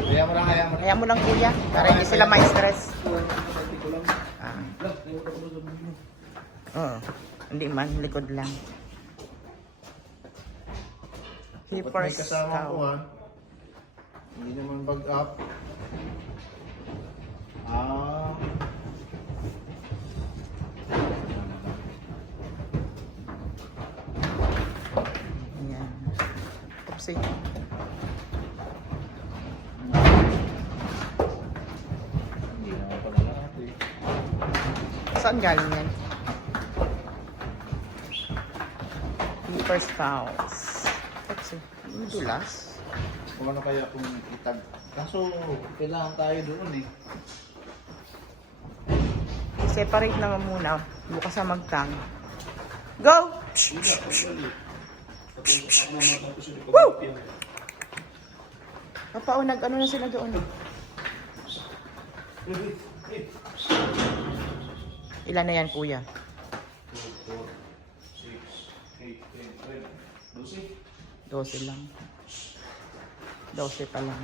Kaya mo lang, kaya mo lang. Kaya mo lang kuya, para hindi sila ma-stress. Ah. Oo. Hindi man, likod lang. May Hippers kasama ko cow. ha. Hindi naman bag up. Ah. Ayan. Oopsie. Hindi naman pala natin. Saan galing yan? Hippers cows. Oopsie. Dulas. Kung ano kaya kung itag. Kaso, kailangan tayo doon eh. Separate naman muna. Bukas sa magtang. Go! Woo! Papaunag, ano na sila doon? Ilan na yan, kuya? 12 lang. 12 pa lang.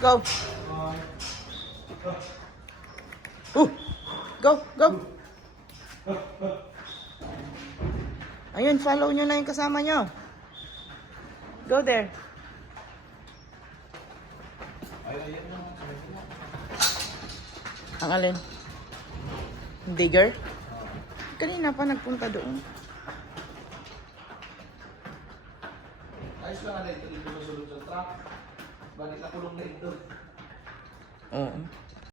Go! Go! Go! Ayun, follow nyo na yung kasama nyo. Go there. Ang alin? Digger? Kanina pa nagpunta doon. Ayos lang na ito dito sa sulod sa truck. Bakit nakulong na ito? Oo.